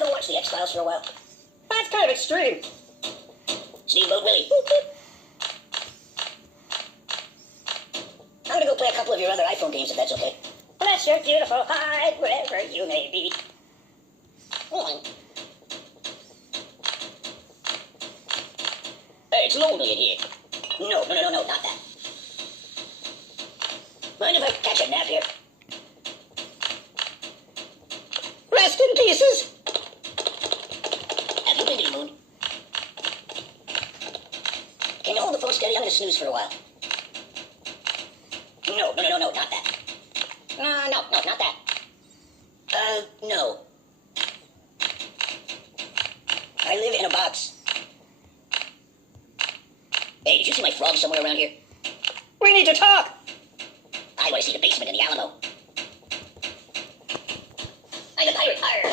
go watch the X-Files for a while? That's kind of extreme. Steamboat Willie. I'm gonna go play a couple of your other iPhone games if that's okay. Bless your beautiful heart, wherever you may be. Hey, it's lonely in here. No, not that. Mind if I catch a nap here? Rest in pieces. Happy Biggity Moon. Can you hold the phone steady? I'm gonna snooze for a while. No, not that. No, not that. No. I live in a box. Hey, did you see my frog somewhere around here? We need to talk. I want to see the basement in the Alamo. I'm a pirate. Arr.